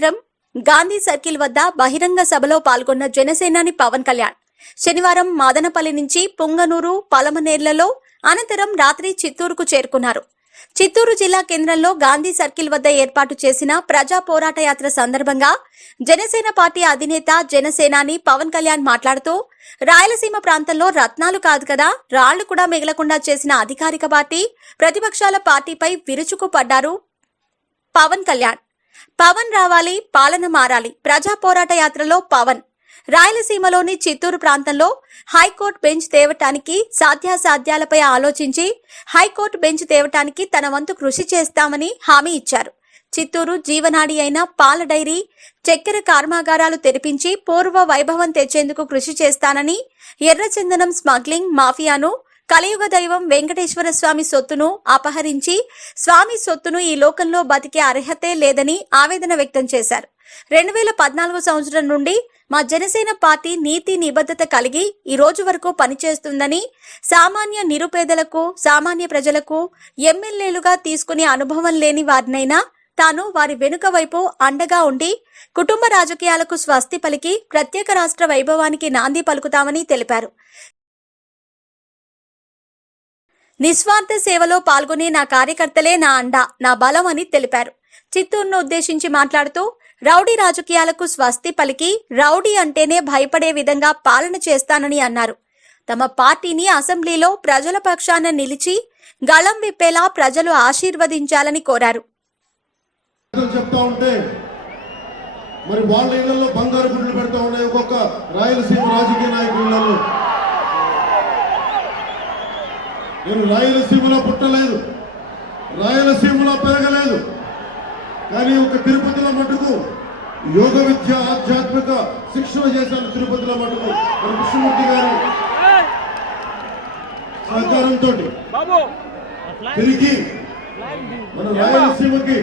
కేంద్రం గాంధీ సర్కిల్ వద్ద బహిరంగ సభలో పాల్గొన్న జనసేనాని పవన్ కళ్యాణ్. శనివారం మాదనపల్లి నుంచి పుంగనూరు పలమనేర్లలో అనంతరం రాత్రి చిత్తూరుకు చేరుకున్నారు. చిత్తూరు జిల్లా కేంద్రంలో గాంధీ సర్కిల్ వద్ద ఏర్పాటు చేసిన ప్రజా పోరాట యాత్ర సందర్భంగా జనసేన పార్టీ అధినేత జనసేనాని పవన్ కళ్యాణ్ మాట్లాడుతూ రాయలసీమ ప్రాంతంలో రత్నాలు కాదు కదా రాళ్ళు కూడా మిగలకుండా చేసిన అధికారిక పార్టీ ప్రతిపక్షాల పార్టీపై విరుచుకుపడ్డారు పవన్ కళ్యాణ్. పవన్ రావాలి పాలన మారాలి. ప్రజా పోరాట యాత్రలో పవన్. రాయలసీమలోని చిత్తూరు ప్రాంతంలో హైకోర్టు బెంచ్ తేవటానికి సాధ్యాసాధ్యాలపై ఆలోచించి హైకోర్టు బెంచ్ తేవటానికి తన వంతు కృషి చేస్తామని హామీ ఇచ్చారు. చిత్తూరు జీవనాడి అయిన పాల డైరీ చక్కెర కర్మాగారాలు తెరిపించి పూర్వ వైభవం తెచ్చేందుకు కృషి చేస్తానని ఎర్రచందనం స్మగ్లింగ్ మాఫియాను కలియుగ దైవం వెంకటేశ్వర స్వామి సొత్తును అపహరించి స్వామి సొత్తును ఈ లోకంలో బతికే అర్హతే లేదని ఆవేదన వ్యక్తం చేశారు. రెండు వేల పద్నాలుగు సంవత్సరం నుండి మా జనసేన పార్టీ నీతి నిబద్ధత కలిగి ఈ రోజు వరకు పనిచేస్తుందని సామాన్య నిరుపేదలకు సామాన్య ప్రజలకు ఎమ్మెల్యేలుగా తీసుకునే అనుభవం లేని వారినైనా తాను వారి వెనుక వైపు అండగా ఉండి కుటుంబ రాజకీయాలకు స్వస్తి పలికి ప్రత్యేక రాష్ట్ర వైభవానికి నాంది పలుకుతామని తెలిపారు. నిస్వార్థ సేవలో పాల్గొనే నా కార్యకర్తలే నా అండ నా బలం అని తెలిపారు. చిత్తూరును ఉద్దేశించి మాట్లాడుతూ రౌడీ రాజకీయాలకు స్వస్తి పలికి రౌడీ అంటేనే భయపడే విధంగా పాలన చేస్తానని అన్నారు. తమ పార్టీని అసెంబ్లీలో ప్రజల పక్షాన నిలిచి గళం విప్పేలా ప్రజలు ఆశీర్వదించాలని కోరారు. చెప్తా ఉంటే మరి వాళ్ళ ఇళ్ళలో బంగారు గుడ్లు పెడతా ఉన్నాయి ఒక్కొక్క రాయలసీమ రాజకీయ నాయకుల నేను రాయలసీమలో పుట్టలేదు. రాయలసీమలో పెరగలేదు. కానీ ఒక తిరుపతిలో మటుకు యోగ విద్య ఆధ్యాత్మిక శిక్షణ చేశాను తిరుపతిలో మటుకు. మన కృష్ణమూర్తి గారి సహకారంతో తిరిగి మన రాయలసీమకి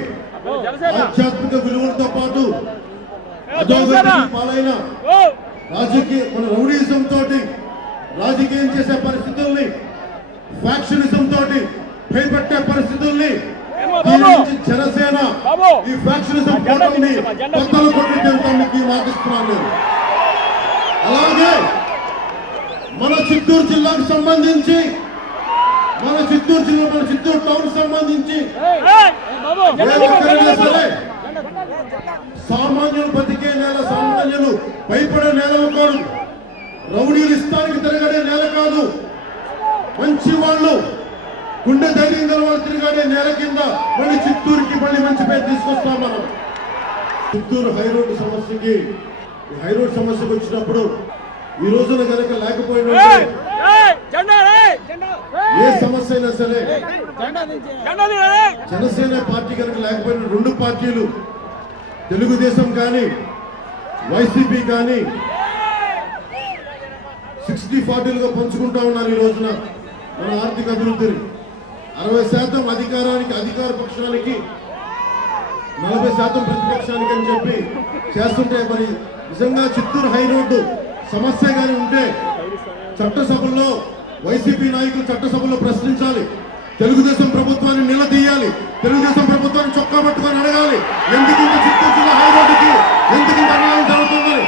ఆధ్యాత్మిక విలువలతో పాటు పాలైన రాజకీయ మన రౌడీజం తోటి రాజకీయం చేసే పరిస్థితుల్ని ఫ్యాక్షనిజం తోటి భయపెట్టే పరిస్థితుల్ని జనసేన. ఈ ఫ్యాక్షనిజం జెండా కొత్తలు కొట్టి తెలుతానికి మాటిస్తున్నాను నేను. అలాగే మన చిత్తూరు జిల్లాకు సంబంధించి మన చిత్తూరు జిల్లా మన చిత్తూరు టౌన్ సంబంధించి సరే. సామాన్యులు బతికే నేల సామాన్యులు భయపడే నేల కాదు రౌడీలు ఇస్తానికి తిరగడే నేల కాదు. మంచి వాళ్ళు గుండె ధైర్యం గల వాళ్ళు తిరగడే నేల కింద మళ్ళీ చిత్తూరుకి మళ్ళీ మంచి పేరు తీసుకొస్తాం మనం. చిత్తూరు హై రోడ్డు సమస్యకి ఈ హై రోడ్ సమస్యకు వచ్చినప్పుడు ఈ రోజున కనుక లేకపోయినా ఏ సమస్య అయినా సరే. జనసేన పార్టీ కనుక లేకపోయిన రెండు పార్టీలు తెలుగుదేశం కానీ వైసీపీ కానీ సిక్స్టీ ఫార్టీలుగా పంచుకుంటా ఉన్నారు ఈ రోజున. మన ఆర్థిక అభివృద్ధిని అరవై శాతం అధికారానికి అధికార పక్షానికి నలభై శాతం ప్రతిపక్షానికి అని చెప్పి చేస్తుంటే మరి నిజంగా చిత్తూరు హైరోడ్డు సమస్య కానీ ఉంటే చట్టసభల్లో వైసీపీ నాయకులు చట్టసభలో ప్రశ్నించాలి. తెలుగుదేశం ప్రభుత్వాన్ని నిలదీయాలి. తెలుగుదేశం ప్రభుత్వాన్ని చొక్కా పట్టుకొని అడగాలి. ఎందుకు ఇంత చిత్తూరు జిల్లా హై రోడ్డుకి? ఎందుకు ఇంత అన్యాయం జరుగుతుందని?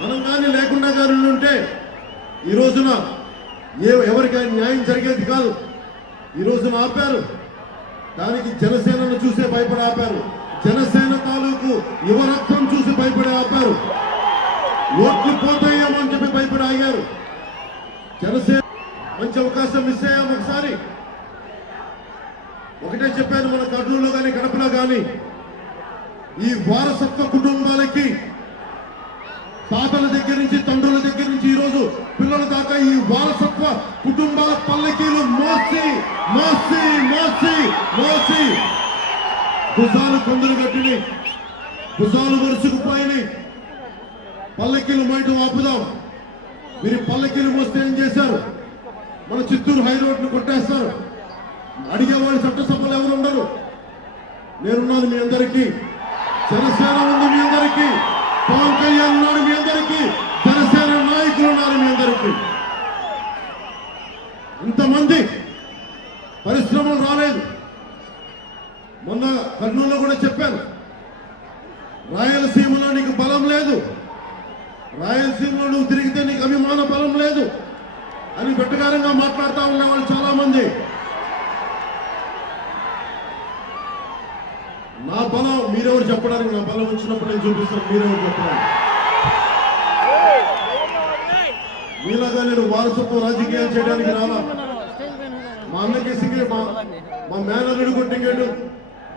మనం కానీ లేకుండా కానీ ఉంటే ఈ రోజున ఏ ఎవరికైనా న్యాయం జరిగేది కాదు. ఈ రోజున ఆపారు. దానికి జనసేనను చూసే భయపడి ఆపారు. జనసేన తాలూకు యువరత్వం చూసి భయపడి ఆపారు. ఓట్లు పోతాయేమో అని చెప్పి భయపడి ఆగారు. జనసేన మంచి అవకాశం మిస్ అయ్యాం ఒకసారి. ఒకటే చెప్పాను మన కర్నూలులో కానీ కడపలో కానీ ఈ వారసత్వ కుటుంబాలకి తాతల దగ్గర నుంచి తండ్రుల దగ్గర నుంచి ఈ రోజు పిల్లల దాకా ఈ వారసత్వ కుటుంబాల పల్లకీలు మోసి మోసి మోసి మోసి. భుజాలు కొందరు కట్టిని భుజాలు వరుసుకుపోయినాయి పల్లకీలు మోయటం ఆపుదాం మీరు పల్లకీలు మోస్తే ఏం చేశారు? మన చిత్తూరు హైరోడ్ను కొట్టేస్తారు. అడిగేవాళ్ళు చట్టసభలు ఎవరు ఉండరు? నేనున్నాను మీ అందరికీ. జనసేన ఉంది మీ అందరికీ. పవన్ కళ్యాణ్ ఉన్నాడు మీ అందరికీ. జనసేన నాయకులు ఉన్నారు మీ అందరికీ. ఇంతమంది పరిశ్రమలు రాలేదు. మొన్న కర్నూలులో కూడా చెప్పాను రాయలసీమలో నీకు బలం లేదు రాయలసీమలో నువ్వు తిరిగితే నీకు అభిమాన బలం లేదు అని వెట్టగారంగా మాట్లాడుతూ ఉండేవాళ్ళు చాలామంది. నా బలం మీరెవరు చెప్పడానికి నా బలం వచ్చినప్పుడు నేను చూపిస్తాను మీరెవరు చెప్పడానికి? లేదా నేను వారసత్వ రాజకీయాలు చేయడానికి రాలా? మా అన్నకి సిగ్గే మా మా మేనల్లుడికి టికెట్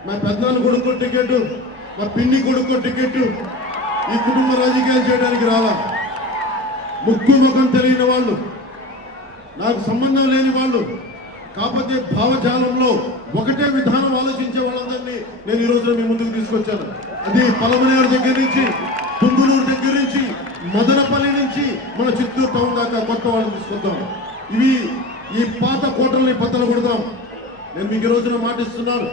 మా పెద్దనాన్న కొడుకు టికెట్ మా పిన్ని కొడుకు టికెట్ ఈ కుటుంబ రాజకీయాలు చేయడానికి రాలా? ముక్కు ముఖం తెలియని వాళ్ళు నాకు సంబంధం లేని వాళ్ళు కాకపోతే భావజాలంలో ఒకటే విధానం ఆలోచించే వాళ్ళందరినీ నేను ఈ రోజున మీ ముందుకు తీసుకొచ్చాను. అది పలమనేరు దగ్గర నుంచి పుంగునూరు దగ్గర నుంచి మదనపల్లి నుంచి మన చిత్తూరు టౌన్ దాకా కొత్త వాళ్ళని తీసుకొద్దాం. ఇవి ఈ పాత కోటల్ని బద్దలు కొడదాం. నేను మీకు ఈ రోజున మాటిస్తున్నాను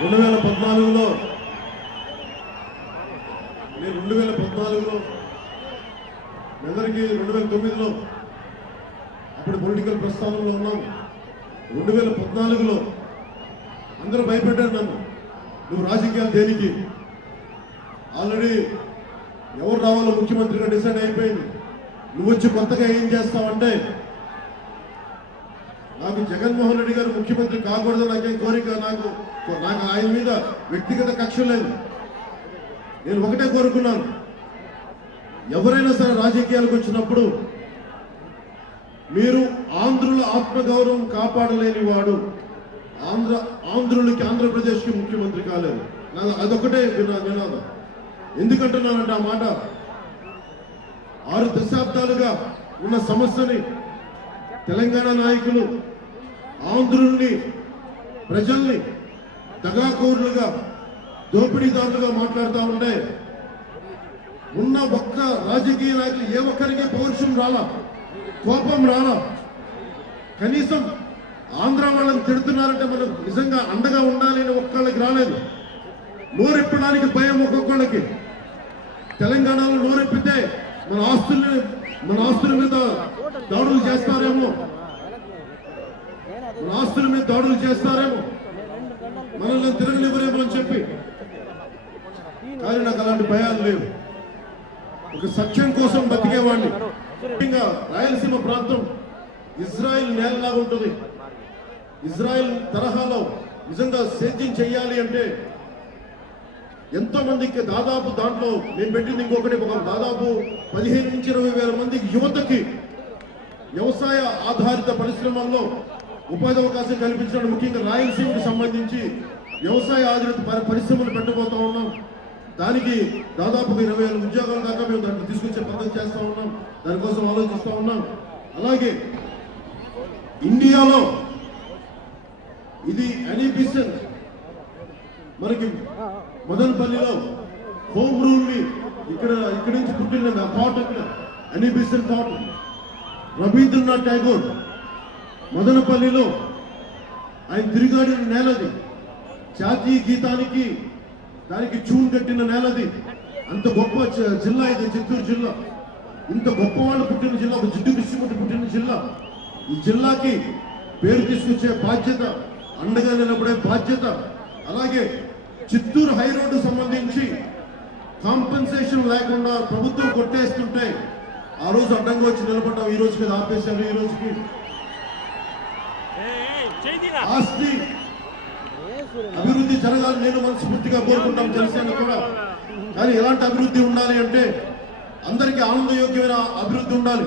రెండు వేల పద్నాలుగులో నేను రెండు వేల పద్నాలుగులో మెదరికి రెండు వేల తొమ్మిదిలో ఇప్పుడు పొలిటికల్ ప్రస్థానంలో ఉన్నాం రెండు వేల పద్నాలుగులో అందరూ భయపెట్టారు నన్ను. నువ్వు రాజకీయాలు దేనికి? ఆల్రెడీ ఎవరు రావాలో ముఖ్యమంత్రిగా డిసైడ్ అయిపోయింది. నువ్వు వచ్చి కొత్తగా ఏం చేస్తావంటే నాకు జగన్మోహన్ రెడ్డి గారు ముఖ్యమంత్రి కాకూడదు నాకేం కోరిక నాకు నాకు ఆయన మీద వ్యక్తిగత కక్ష లేదు. నేను ఒకటే కోరుకున్నాను. ఎవరైనా సరే రాజకీయాలకు వచ్చినప్పుడు మీరు ఆంధ్రుల ఆత్మగౌరవం కాపాడలేని వాడు. ఆంధ్ర ఆంధ్రులకి ఆంధ్రప్రదేశ్కి ముఖ్యమంత్రి కాలేదు. నాకు అదొకటే నినాదం వినాదం. ఎందుకంటున్నానంటే ఆ మాట? ఆరు దశాబ్దాలుగా ఉన్న సమస్యని తెలంగాణ నాయకులు ఆంధ్రుల్ని ప్రజల్ని దగాకోరులుగా దోపిడీదారులుగా మాట్లాడుతూ ఉంటే ఉన్న ఒక్క రాజకీయ నాయకులు ఏ ఒక్కరికి పౌరుషం రాలా? కోపం రాలా కనీసం ఆంధ్ర వాళ్ళని తిడుతున్నారంటే మనం నిజంగా అండగా ఉండాలి అని ఒక్కళ్ళకి రాలేదు. నోరెప్పడానికి భయం ఒక్కొక్కళ్ళకి. తెలంగాణలో నోరెప్పితే మన ఆస్తుల్ని మన ఆస్తుల మీద దాడులు చేస్తారేమో. మన ఆస్తుల మీద దాడులు చేస్తారేమో. మనల్ని తిరగనివ్వరేమో అని చెప్పి. కానీ నాకు అలాంటి భయాలు లేవు. ఒక సత్యం కోసం బతికేవాడిని. ముఖ్యంగా రాయలసీమ ప్రాంతం ఇజ్రాయెల్ నేలలాగా ఉంటుంది. ఇజ్రాయెల్ తరహాలో నిజంగా సేద్యం చేయాలి అంటే ఎంతో మందికి దాదాపు దాంట్లో నేను పెట్టింది ఇంకొకటి ఒక దాదాపు పదిహేను నుంచి ఇరవై వేల మంది యువతకి వ్యవసాయ ఆధారిత పరిశ్రమల్లో ఉపాధి అవకాశం కల్పించడం ముఖ్యంగా రాయలసీమకు సంబంధించి వ్యవసాయ ఆధారిత పరిశ్రమలు పెట్టబోతా ఉన్నాం. దానికి దాదాపు ఇరవై వేల ఉద్యోగాల దాకా మేము దాంట్లో తీసుకొచ్చే పద్ధతి చేస్తూ ఉన్నాం. దానికోసం ఆలోచిస్తూ ఉన్నాం. అలాగే ఇండియాలో ఇది అనిబిషన్ మనకి మదనపల్లిలో హోమ్ రూల్ని ఇక్కడ ఇక్కడి నుంచి పుట్టిన థాట్ ఇక్కడ అనిబిషన్ థాట్. రవీంద్రనాథ్ ఠాగూర్ మదనపల్లిలో ఆయన తిరిగాడిన నేలది. జాతీయ గీతానికి దానికి చూన్ కట్టిన నేలది. అంత గొప్ప జిల్లా ఇది చిత్తూరు జిల్లా. ఇంత గొప్ప వాళ్ళు పుట్టిన జిల్లా ఒక జిడ్డు కృష్ణమూర్తి పుట్టిన జిల్లా. ఈ జిల్లాకి పేరు తీసుకొచ్చే బాధ్యత అండగా నిలబడే బాధ్యత. అలాగే చిత్తూరు హై రోడ్డు సంబంధించి కాంపెన్సేషన్ లేకుండా ప్రభుత్వం కొట్టేస్తుంటే ఆ రోజు అడ్డంగా వచ్చి నిలబడ్డాం. ఈ రోజుకి ఆపేశారు ఈ రోజుకి ఆస్తి అభివృద్ధి జరగాలని నేను మనస్ఫూర్తిగా కోరుకుంటాం జనసేన కూడా. కానీ ఎలాంటి అభివృద్ధి ఉండాలి అంటే అందరికీ ఆనందయోగ్యమైన అభివృద్ధి ఉండాలి.